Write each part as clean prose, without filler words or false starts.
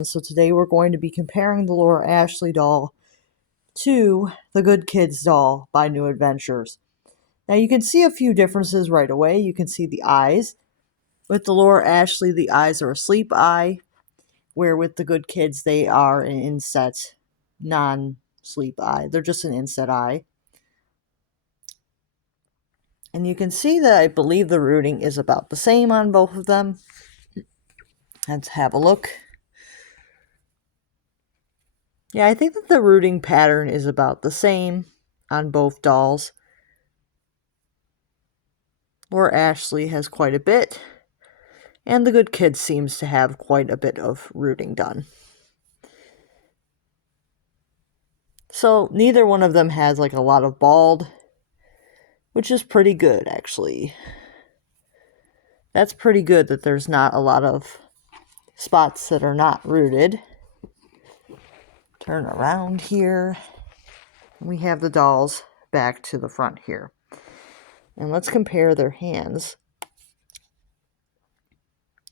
So today we're going to be comparing the Laura Ashley doll to the Good Kids doll by New Adventures. Now you can see a few differences right away. You can see the eyes. With the Laura Ashley, the eyes are a sleep eye, where with the Good Kids, they are an inset, non-sleep eye. They're just an inset eye. And you can see that I believe the rooting is about the same on both of them. Let's have a look. Yeah, I think that the rooting pattern is about the same on both dolls. Laura Ashley has quite a bit, and the Good Kid seems to have quite a bit of rooting done. So neither one of them has like a lot of bald, which is pretty good actually. That's pretty good that there's not a lot of spots that are not rooted. Turn around here. We have the dolls back to the front here. And let's compare their hands.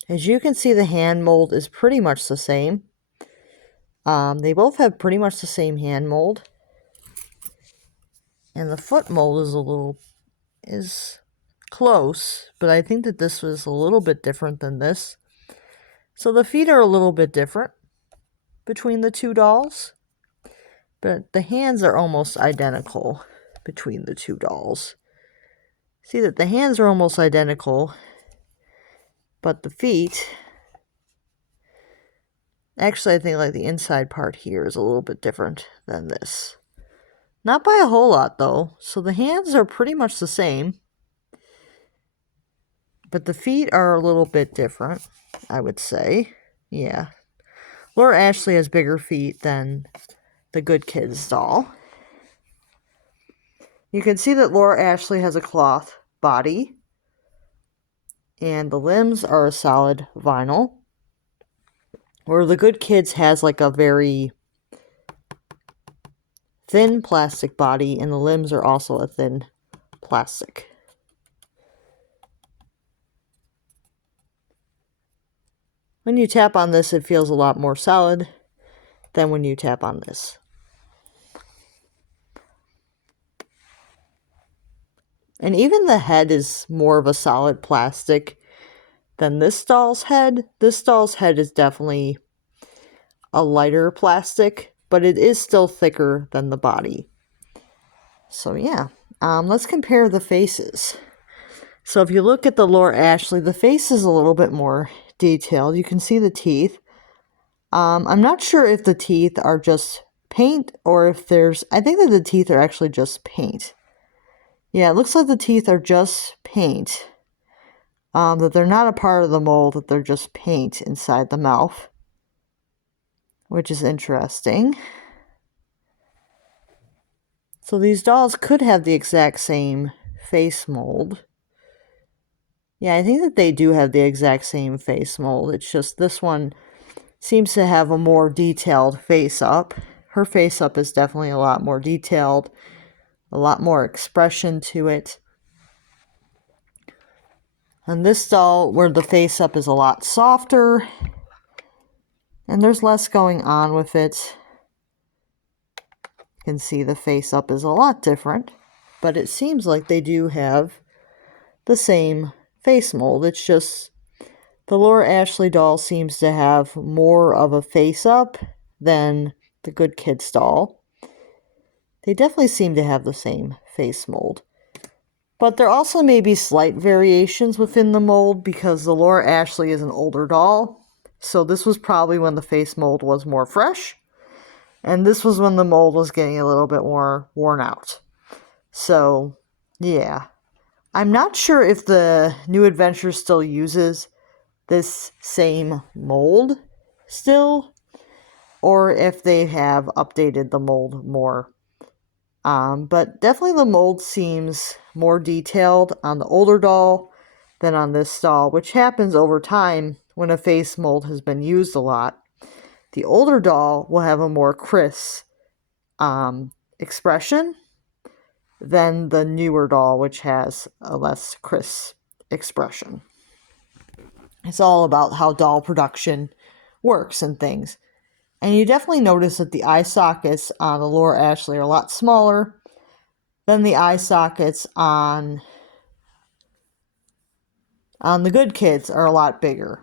As you can see, the hand mold is pretty much the same. They both have pretty much the same hand mold. And the foot mold is close, but I think that this was a little bit different than this. So the feet are a little bit different between the two dolls, but the hands are almost identical between the two dolls. See that the hands are almost identical, but the feet, actually I think like the inside part here is a little bit different than this. Not by a whole lot though, so the hands are pretty much the same, but the feet are a little bit different, I would say. Yeah. Laura Ashley has bigger feet than the Good Kids doll. You can see that Laura Ashley has a cloth body, and the limbs are a solid vinyl, where the Good Kids has like a very thin plastic body, and the limbs are also a thin plastic. When you tap on this, it feels a lot more solid than when you tap on this. And even the head is more of a solid plastic than this doll's head. This doll's head is definitely a lighter plastic, but it is still thicker than the body. So yeah, let's compare the faces. So if you look at the Laura Ashley, the face is a little bit more detailed. You can see the teeth. I'm not sure if the teeth are just paint or if I think that the teeth are actually just paint. Yeah, it looks like the teeth are just paint. That they're not a part of the mold, that they're just paint inside the mouth, which is interesting. So these dolls could have the exact same face mold. Yeah, I think that they do have the exact same face mold. It's just this one seems to have a more detailed face-up. Her face-up is definitely a lot more detailed, a lot more expression to it. And this doll, where the face-up is a lot softer, and there's less going on with it. You can see the face-up is a lot different, but it seems like they do have the same face mold. It's just the Laura Ashley doll seems to have more of a face-up than the Good Kids doll. They definitely seem to have the same face mold. But there also may be slight variations within the mold because the Laura Ashley is an older doll. So this was probably when the face mold was more fresh. And this was when the mold was getting a little bit more worn out. So, yeah. I'm not sure if the New Adventure still uses this same mold still, or if they have updated the mold more. But definitely the mold seems more detailed on the older doll than on this doll, which happens over time when a face mold has been used a lot. The older doll will have a more crisp expression than the newer doll, which has a less crisp expression. It's all about how doll production works and things. And you definitely notice that the eye sockets on the Laura Ashley are a lot smaller than the eye sockets on the Good Kids are a lot bigger.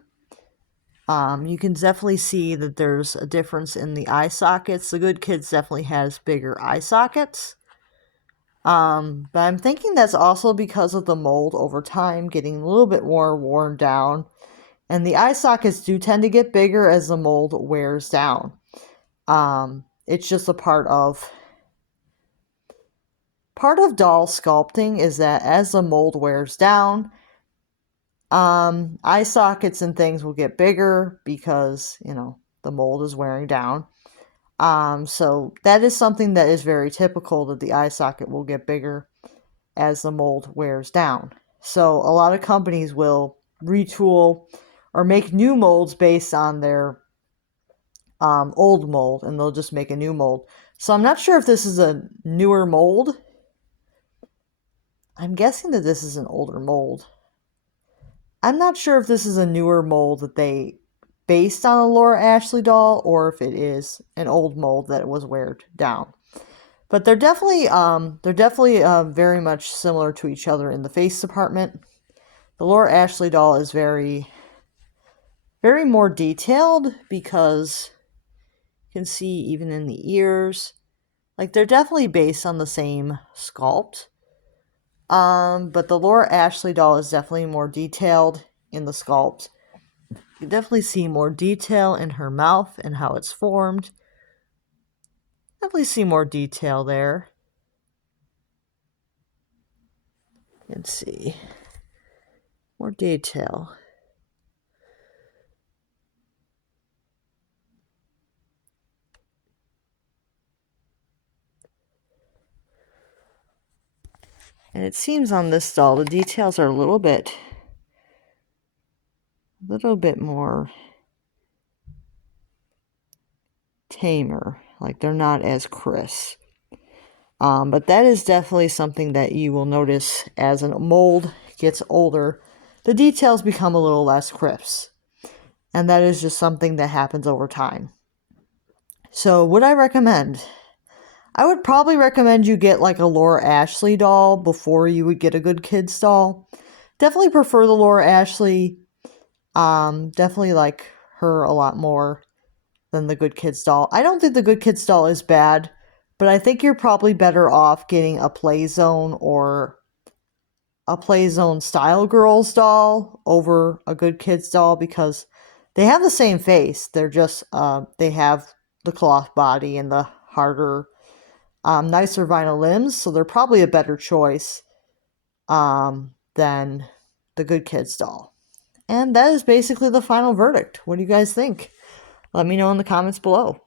You can definitely see that there's a difference in the eye sockets. The Good Kids definitely has bigger eye sockets. But I'm thinking that's also because of the mold over time getting a little bit more worn down. And the eye sockets do tend to get bigger as the mold wears down. It's just a part of doll sculpting is that as the mold wears down, eye sockets and things will get bigger because, the mold is wearing down. So that is something that is very typical, that the eye socket will get bigger as the mold wears down. So a lot of companies will retool or make new molds based on their old mold, and they'll just make a new mold. So I'm not sure if this is a newer mold. I'm guessing that this is an older mold. I'm not sure if this is a newer mold that they based on a Laura Ashley doll, or if it is an old mold that was weared down. But they're definitely very much similar to each other in the face department. The Laura Ashley doll is very, very more detailed because you can see even in the ears, like they're definitely based on the same sculpt. But the Laura Ashley doll is definitely more detailed in the sculpt. You definitely see more detail in her mouth and how it's formed. Definitely see more detail there. You can see more detail. And it seems on this doll the details are a little bit more tamer, like they're not as crisp. But that is definitely something that you will notice as a mold gets older. The details become a little less crisp. And that is just something that happens over time. So would I recommend? I would probably recommend you get like a Laura Ashley doll before you would get a Good Kids doll. Definitely prefer the Laura Ashley. Definitely like her a lot more than the Good Kids doll. I don't think the Good Kids doll is bad, but I think you're probably better off getting a Playzone or a Playzone Style Girls doll over a Good Kids doll because they have the same face. They're just, they have the cloth body and the harder, nicer vinyl limbs, so they're probably a better choice than the Good Kids doll. And that is basically the final verdict. What do you guys think? Let me know in the comments below.